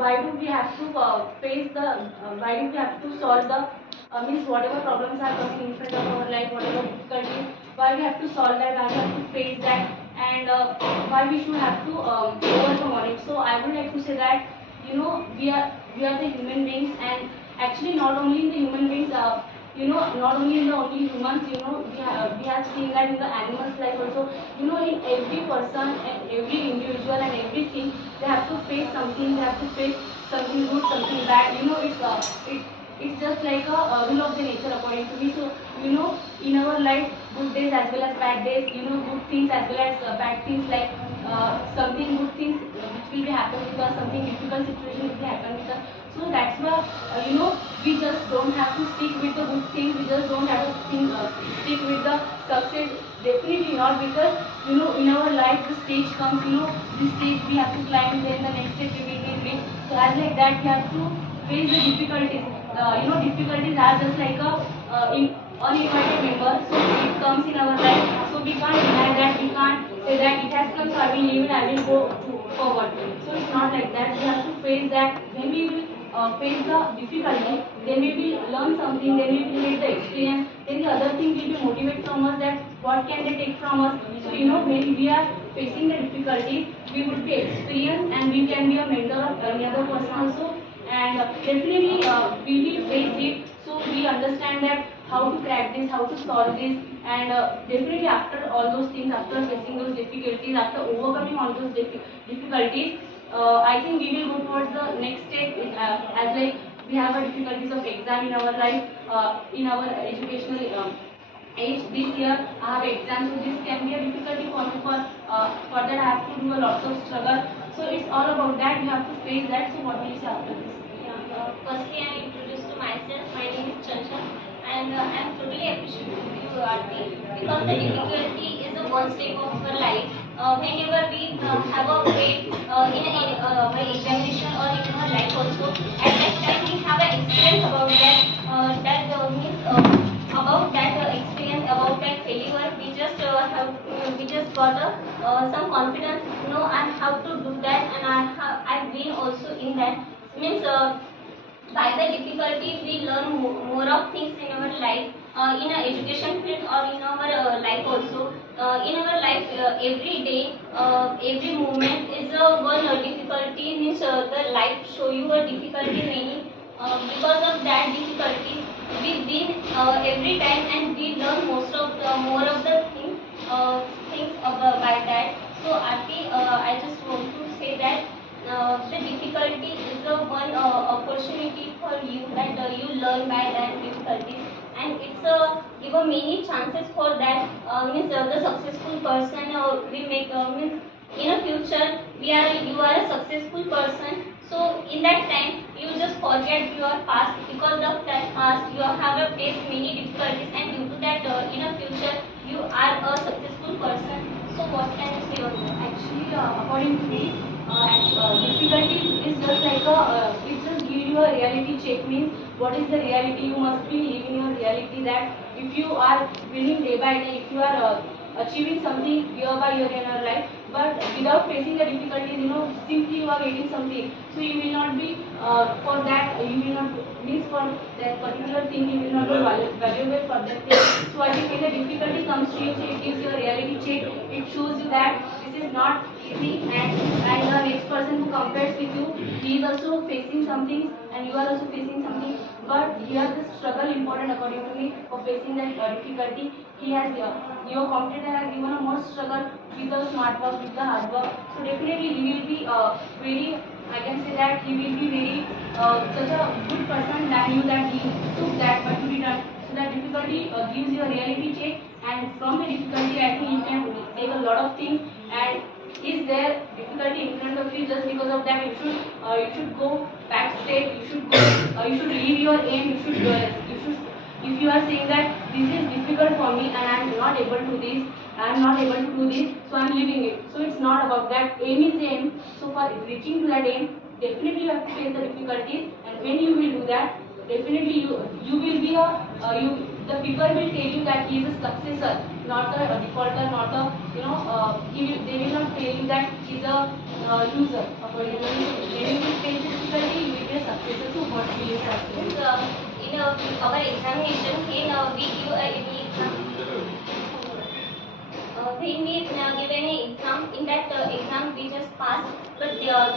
why do we have to face the why do we have to solve the means whatever problems are coming in front of our life, whatever difficulties, why we have to solve that, why we have to face that, and why we should have to overcome on it. So I would like to say that we are the human beings, and actually not only in the human beings, not only in the only humans, we have seen that in the animals life also. In every person and every individual and everything, they have to face something, they have to face something good, something bad. It's just like a rule of the nature according to me. So in our life, good days as well as bad days, good things as well as bad things, like something good things which will be happen with us, something difficult situation will be happen with us. So that's why we just don't have to stick with the good things, we just don't have to stick with the success. Definitely not, because in our life the stage comes, this stage we have to climb, then the next stage we will reach. So as like that we have to face the difficulties. Difficulties are just like a uninvited member, so it comes in our life, so we can't deny that, we can't say that it has come, so I will leave it, I will go forward. So it's not like that, we have to face that, then we will face the difficulty, then we will learn something, then we will get the experience, then the other thing will be motivated from us, that what can they take from us. So when we are facing the difficulties, we would be experienced, and we can be a mentor of any other person also, and definitely we will face it, so we understand that how to crack this, how to solve this, and definitely after all those things, after facing those difficulties, after overcoming all those difficulties, I think we will go towards the next step, as like we have a difficulties of exam in our life, in our educational age. This year I have exams, so this can be a difficulty for me. For that I have to do a lots of struggle. So it's all about that. You have to face that. So what will you say after this? Firstly, I introduce to myself. My name is Chanchan, and I am totally appreciative of you, Aarti, because the difficulty is a one step of our life. Whenever we have a grade in a examination or in our life also, at that time we have an experience about that. That means about that experience, about that failure. We just got some confidence. I have to do that, and I've been also in that. Means by the difficulty we learn more of things in our life, in our education field or in our life also. In our life, every day, every moment is one difficulty. Means the life show you a difficulty many. Because of that difficulty we win every time, and we learn more of the things by that. So Aarti, I just want to say that the difficulty is the one opportunity for you, that you learn by that difficulty, and it's give a many chances for that. Means the successful person we make, means in a future you are a successful person. So in that time you just forget your past, because of that past you have faced many difficulties, and due to that in a future you are a successful person. So what can you say on that? Actually, according to me, difficulties is just like it just give you a reality check. Means what is the reality? You must be living your reality. That if you are winning day by day, if you are achieving something year by year in your life, but without facing the difficulties, simply you are getting something. So you will not be for that. You will not means for that particular thing. You will not be valuable for that thing. So I think when the difficulty comes to you, so it gives you a reality check. It shows you that this is not easy, and the next person who compares with you, he is also facing something, and you are also facing something. But here the struggle important according to me of facing that difficulty. He has your competitor has given a more struggle with the smart work, with the hard work. So definitely he will be very. I can say that he will be very such a good person than you, that he took that, but you didn't. So that difficulty gives you a reality check, and from the difficulty I think you can take a lot of things. And is there difficulty in front of you, just because of that you should go backstage, you should leave your aim, you should, if you are saying that this is difficult for me and I am not able to this, I am not able to do this, so I am leaving it. So it's not about that. Aim is aim. So for reaching to that aim, definitely you have to face the difficulties, and when you will do that, definitely you will be a you the people will tell you that he is a successor, not a defaulter, not a they will not tell you that he is a loser. According to me, when you will face the our examination when we give any exam. When we give any exam, in that exam we just pass, but we have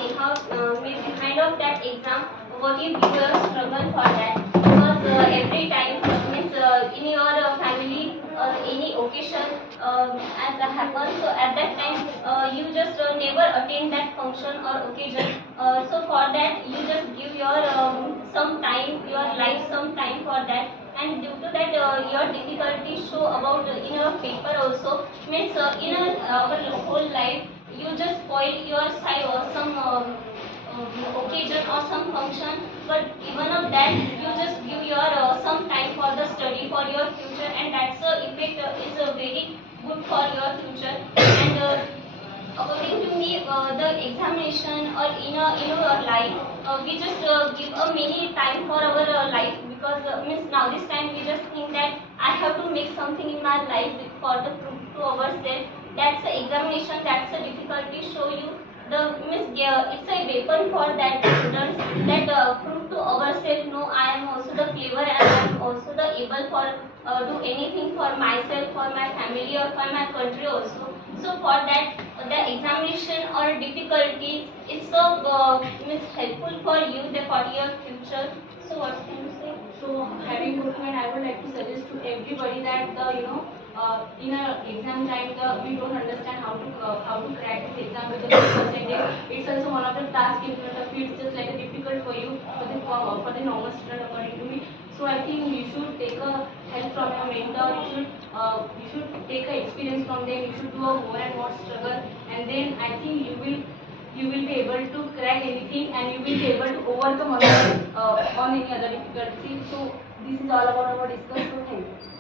behind of that exam, what if you struggle for that? Because every time means in your family or any occasion as happens, so at that time you just never attend that function or occasion. So for that you just give your some time, your life some time for that, and due to that your difficulty show about in your paper also, means in our whole life you just spoil your side or some occasion or some function, but even of that you just give your some time for the study for your future, and that's effect is very good for your future. And according to me, the examination or in our life, we just give a many time for our life, because means now this time we just think that I have to make something in my life for the proof to ourselves. That's the examination. That's the difficulty. Show you the means it's a weapon for that students that prove to ourselves. No, I am also the clever and I am also the able for do anything for myself, for my family, or for my country also. So for that, the examination or difficulties, it's so means helpful for you, the for your future. So what can you say? So having good point, I would like to suggest to everybody that the in a exam time we don't understand how to crack this exam with the good percentage. It's also one of the tasks in front of you. It's just like a difficult for you for the normal student according to me. So I think you should take a help from your mentor. You should take a experience from them. You should do a more and more struggle, and then I think you will be able to crack anything, and you will be able to overcome on any other difficulty. So this is all about our discussion. So thank you.